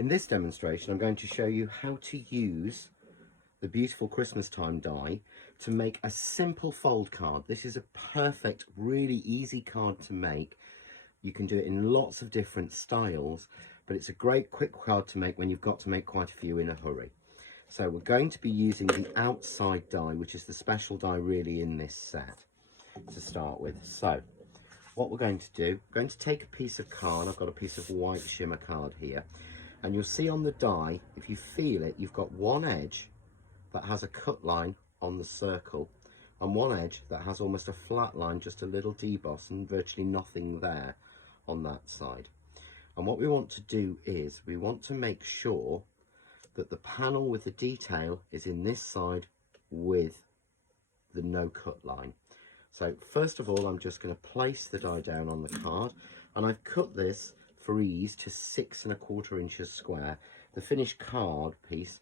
In this demonstration, I'm going to show you how to use the beautiful Christmas time die to make a simple fold card. This is a perfect, really easy card to make. You can do it in lots of different styles, but it's a great quick card to make when you've got to make quite a few in a hurry. So we're going to be using the outside die, which is the special die really in this set to start with. So what we're going to do, we're going to take a piece of card. I've got a piece of white shimmer card here, and you'll see on the die, if you feel it, you've got one edge that has a cut line on the circle and one edge that has almost a flat line, just a little deboss and virtually nothing there on that side. And what we want to do is we want to make sure that the panel with the detail is in this side with the no cut line. So first of all, I'm just going to place the die down on the card, and I've cut this for ease to 6 1/4 inches square. The finished card piece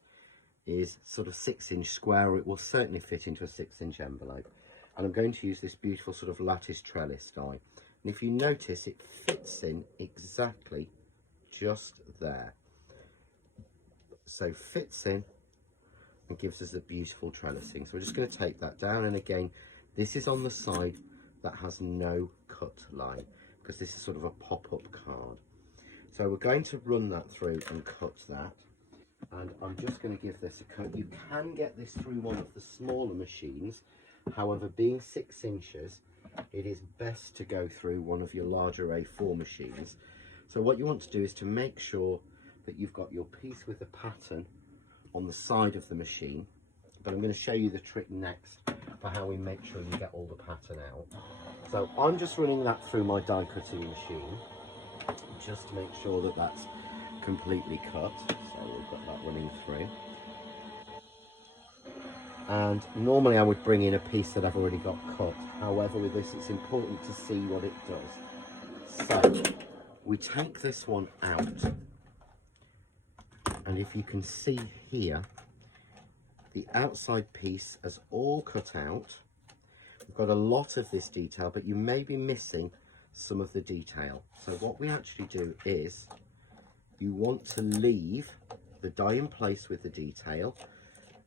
is sort of 6-inch square, or it will certainly fit into a 6-inch envelope. And I'm going to use this beautiful sort of lattice trellis die. And if you notice, it fits in exactly just there. So fits in and gives us a beautiful trellising. So we're just going to take that down, and again, this is on the side that has no cut line, because this is sort of a pop-up card. So we're going to run that through and cut that. And I'm just going to give this a cut. You can get this through one of the smaller machines. However, being 6 inches, it is best to go through one of your larger A4 machines. So what you want to do is to make sure that you've got your piece with the pattern on the side of the machine. But I'm going to show you the trick next for how we make sure you get all the pattern out. So I'm just running that through my die cutting machine, just to make sure that that's completely cut. So we've got that running through. And normally I would bring in a piece that I've already got cut. However, with this, it's important to see what it does. So we take this one out, and if you can see here, the outside piece is all cut out. We've got a lot of this detail, but you may be missing some of the detail. So what we actually do is, you want to leave the die in place with the detail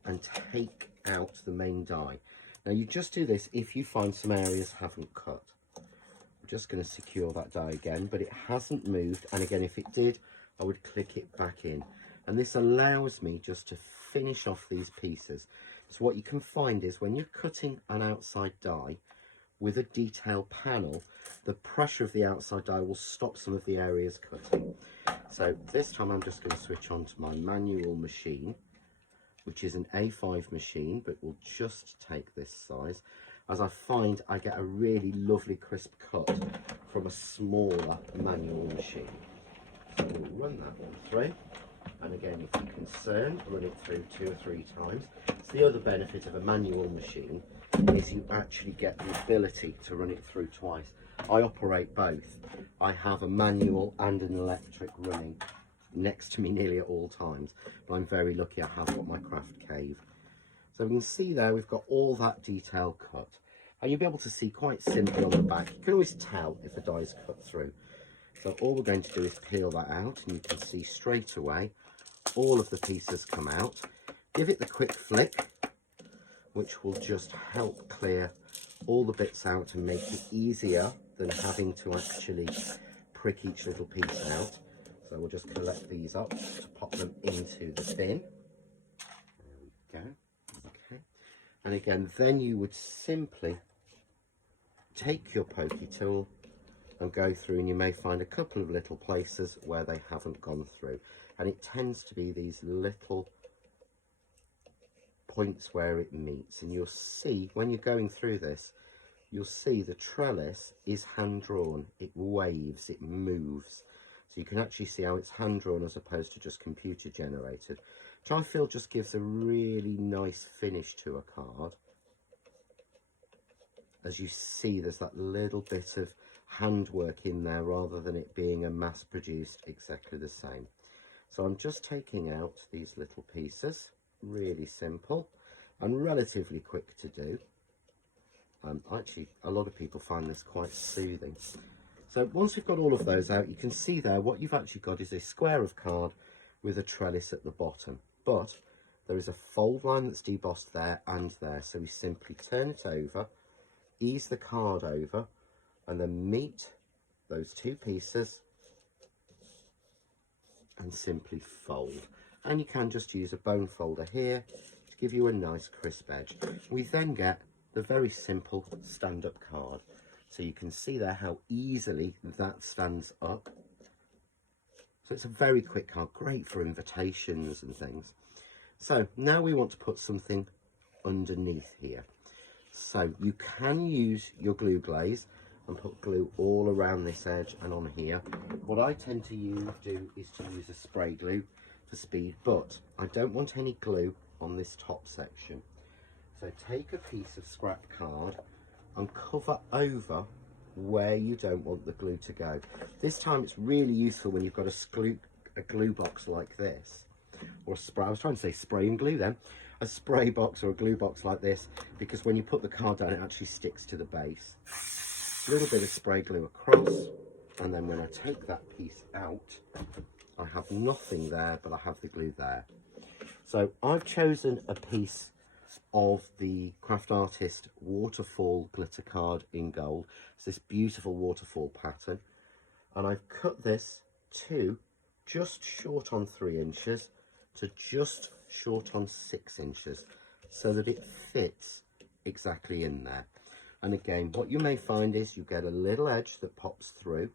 and take out the main die. Now you just do this if you find some areas haven't cut. I'm just going to secure that die again, but it hasn't moved, and again, if it did, I would click it back in, and this allows me just to finish off these pieces. So what you can find is when you're cutting an outside die with a detail panel, the pressure of the outside die will stop some of the areas cutting. So this time I'm just going to switch on to my manual machine, which is an A5 machine, but will just take this size, as I find I get a really lovely crisp cut from a smaller manual machine. So we'll run that one through, and again, if you're concerned, run it through 2 or 3 times. So the other benefit of a manual machine is you actually get the ability to run it through twice. I operate both. I have a manual and an electric running next to me nearly at all times, but I'm very lucky I have got my craft cave. So we can see there we've got all that detail cut, and you'll be able to see quite simply on the back. You can always tell if a die is cut through. So all we're going to do is peel that out, and you can see straight away all of the pieces come out. Give it the quick flick, which will just help clear all the bits out and make it easier than having to actually prick each little piece out. So we'll just collect these up to pop them into the bin. There we go. Okay. And again, then you would simply take your pokey tool and go through, and you may find a couple of little places where they haven't gone through. And it tends to be these little points where it meets. And you'll see, when you're going through this, you'll see the trellis is hand drawn. It waves, it moves. So you can actually see how it's hand drawn as opposed to just computer generated, which I feel just gives a really nice finish to a card. As you see, there's that little bit of handwork in there rather than it being a mass produced exactly the same. So I'm just taking out these little pieces, really simple and relatively quick to do. Actually, a lot of people find this quite soothing. So once we've got all of those out, you can see there what you've actually got is a square of card with a trellis at the bottom, but there is a fold line that's debossed there and there, so we simply turn it over, ease the card over, and then meet those two pieces and simply fold. And you can just use a bone folder here to give you a nice crisp edge. We then get the very simple stand-up card. So you can see there how easily that stands up. So it's a very quick card, great for invitations and things. So now we want to put something underneath here. So you can use your glue glaze and put glue all around this edge and on here. What I tend to do is to use a spray glue for speed, but I don't want any glue on this top section. So take a piece of scrap card and cover over where you don't want the glue to go. This time it's really useful when you've got a glue box like this, or a spray, I was trying to say spray and glue then, a spray box or a glue box like this, because when you put the card down it actually sticks to the base. A little bit of spray glue across, and then when I take that piece out I have nothing there, but I have the glue there. So I've chosen a piece of the Craft Artist waterfall glitter card in gold. It's this beautiful waterfall pattern, and I've cut this to just short on 3 inches to just short on 6 inches, so that it fits exactly in there. And again, what you may find is you get a little edge that pops through,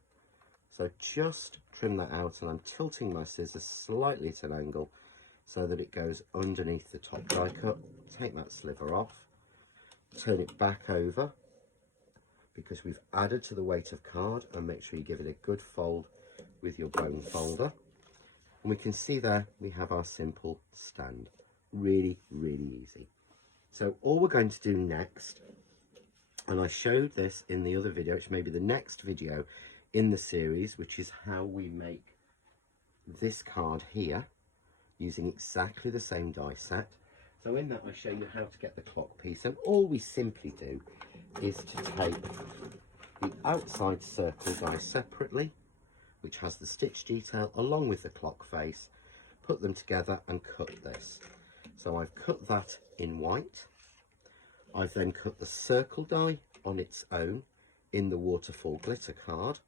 so just trim that out, and I'm tilting my scissors slightly at an angle so that it goes underneath the top die cut. Take that sliver off, turn it back over, because we've added to the weight of card, and make sure you give it a good fold with your bone folder. And we can see there we have our simple stand. Really, really easy. So all we're going to do next, and I showed this in the other video, which may be the next video in the series, which is how we make this card here using exactly the same die set. So in that I show you how to get the clock piece, and all we simply do is to take the outside circle die separately, which has the stitch detail along with the clock face, put them together and cut this. So I've cut that in white. I've then cut the circle die on its own in the waterfall glitter card,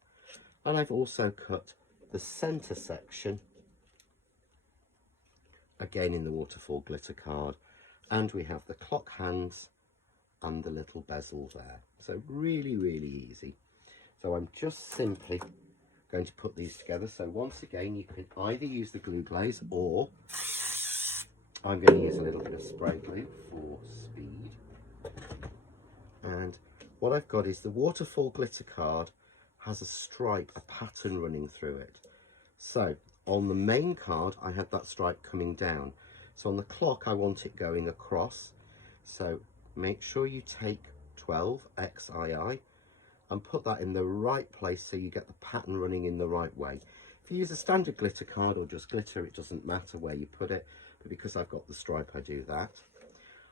and I've also cut the center section again in the waterfall glitter card, and we have the clock hands and the little bezel there. So really, really easy. So I'm just simply going to put these together. So once again, you can either use the glue glaze, or I'm going to use a little bit of spray glue for speed. And what I've got is the waterfall glitter card has a stripe, a pattern running through it. So on the main card I had that stripe coming down, so on the clock I want it going across. So make sure you take 12 XII and put that in the right place so you get the pattern running in the right way. If you use a standard glitter card or just glitter, it doesn't matter where you put it, but because I've got the stripe I do that.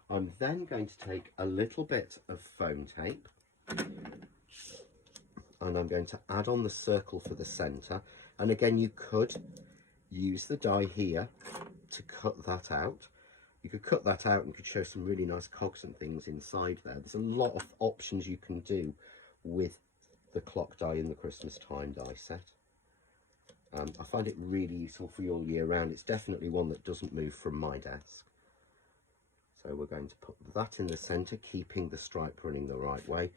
I'm then going to take a little bit of foam tape, and I'm going to add on the circle for the center. And again, you could use the die here to cut that out. You could cut that out and could show some really nice cogs and things inside there. There's a lot of options you can do with the clock die in the Christmas time die set. I find it really useful for you all year round. It's definitely one that doesn't move from my desk. So we're going to put that in the center, keeping the stripe running the right way.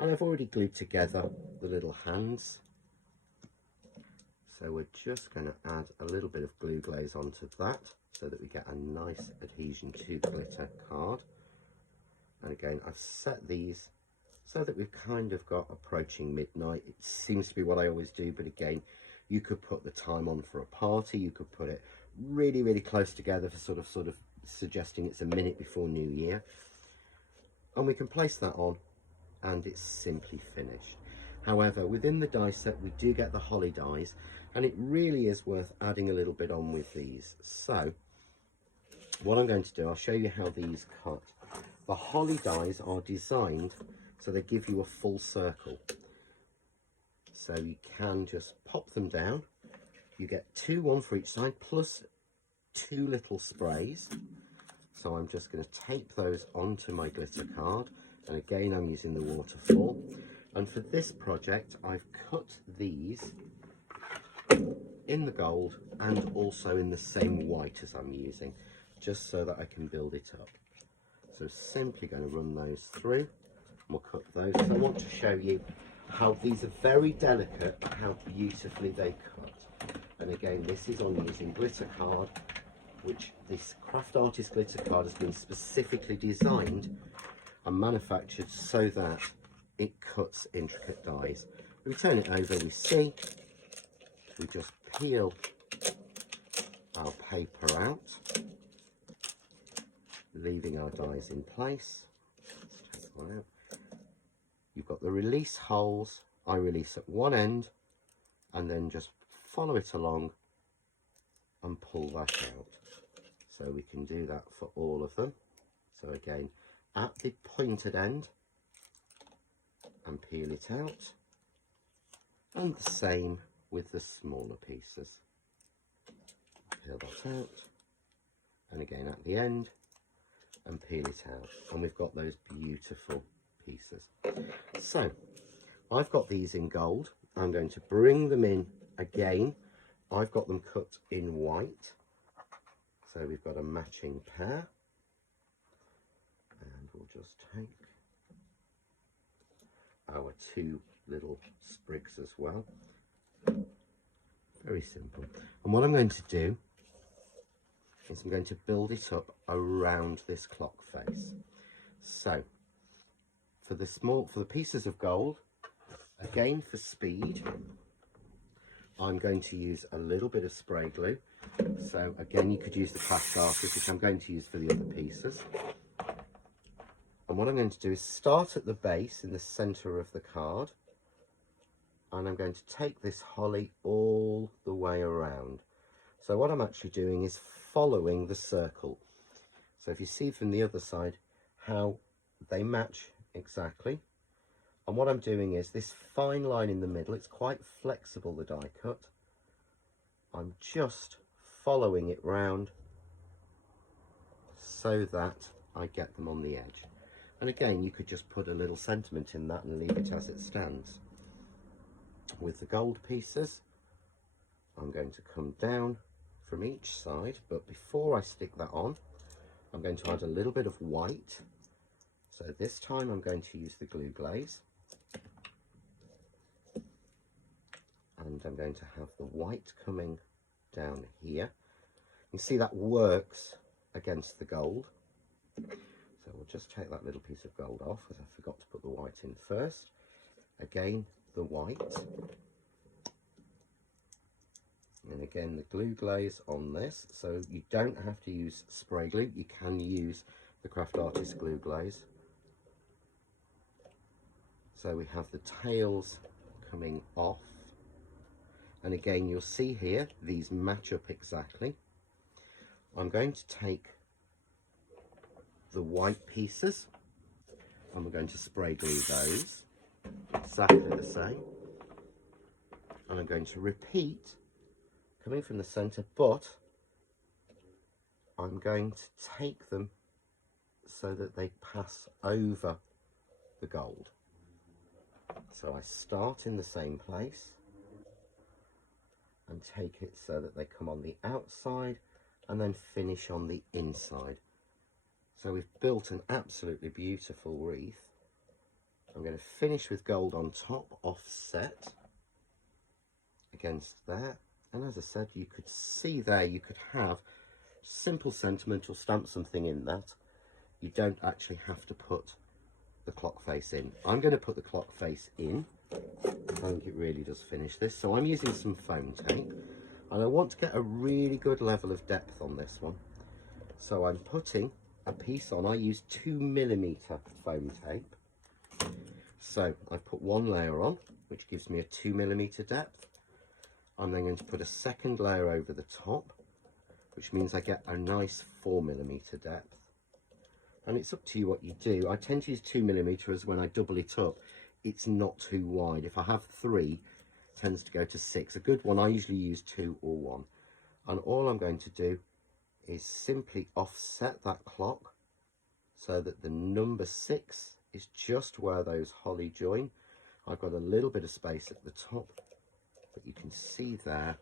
And I've already glued together the little hands. So we're just going to add a little bit of glue glaze onto that so that we get a nice adhesion to the glitter card. And again, I've set these so that we've kind of got approaching midnight. It seems to be what I always do, but again, you could put the time on for a party. You could put it really, really close together for sort of suggesting it's a minute before New Year. And we can place that on and it's simply finished. However, within the die set, we do get the holly dies, and it really is worth adding a little bit on with these. So what I'm going to do, I'll show you how these cut. The holly dies are designed so they give you a full circle. So you can just pop them down. You get 2, 1 for each side, plus 2 little sprays. So I'm just going to tape those onto my glitter card. And again, I'm using the waterfall. And for this project, I've cut these in the gold and also in the same white as I'm using, just so that I can build it up. So simply going to run those through, and we'll cut those. So I want to show you how these are very delicate, how beautifully they cut. And again, this is on using glitter card, which this Craft Artist glitter card has been specifically designed and manufactured so that it cuts intricate dies. We turn it over, we see, we just peel our paper out, leaving our dies in place. Let's take one out. You've got the release holes. I release at one end and then just follow it along and pull that out. So we can do that for all of them. So again, at the pointed end and peel it out, and the same with the smaller pieces. Peel that out, and again at the end and peel it out, and we've got those beautiful pieces. So I've got these in gold. I'm going to bring them in again. I've got them cut in white, so we've got a matching pair, and we'll just take our 2 little sprigs as well. Very simple. And what I'm going to do is I'm going to build it up around this clock face. So for the pieces of gold, again for speed, I'm going to use a little bit of spray glue. So again, you could use the Craft Artist, which I'm going to use for the other pieces. And what I'm going to do is start at the base in the center of the card, and I'm going to take this holly all the way around. So what I'm actually doing is following the circle. So if you see from the other side how they match exactly, and what I'm doing is this fine line in the middle, it's quite flexible, the die cut. I'm just following it round so that I get them on the edge. And again, you could just put a little sentiment in that and leave it as it stands. With the gold pieces, I'm going to come down from each side, but before I stick that on, I'm going to add a little bit of white. So this time I'm going to use the glue glaze, and I'm going to have the white coming down here. You see that works against the gold. So we'll just take that little piece of gold off, because I forgot to put the white in first. Again, the white. And again, the glue glaze on this. So you don't have to use spray glue. You can use the Craft Artist glue glaze. So we have the tails coming off. And again, you'll see here, these match up exactly. I'm going to take the white pieces and we're going to spray glue those exactly the same, and I'm going to repeat coming from the center, but I'm going to take them so that they pass over the gold. So I start in the same place and take it so that they come on the outside and then finish on the inside. So we've built an absolutely beautiful wreath. I'm going to finish with gold on top, offset against that. And as I said, you could see there, you could have simple sentiment or stamp something in that. You don't actually have to put the clock face in. I'm going to put the clock face in. I think it really does finish this. So I'm using some foam tape, and I want to get a really good level of depth on this one. So I'm putting a piece on. I use 2mm foam tape. So I've put one layer on, which gives me a 2mm depth. I'm then going to put a second layer over the top, which means I get a nice 4mm depth. And it's up to you what you do. I tend to use 2mm as when I double it up, it's not too wide. If I have 3, it tends to go to 6. A good one, I usually use 2 or 1. And all I'm going to do is simply offset that clock so that the number 6 is just where those holly join. I've got a little bit of space at the top, but you can see there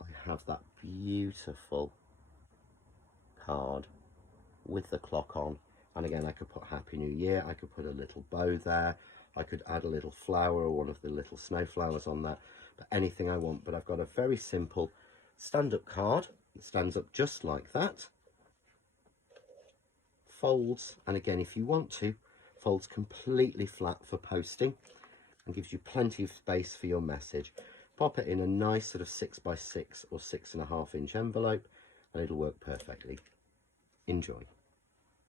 I have that beautiful card with the clock on. And again, I could put Happy New Year, I could put a little bow there, I could add a little flower or one of the little snowflowers on there, but anything I want. But I've got a very simple stand-up card. It stands up just like that, folds, and again, if you want to, folds completely flat for posting and gives you plenty of space for your message. Pop it in a nice sort of 6x6 or 6.5 inch envelope and it'll work perfectly. Enjoy.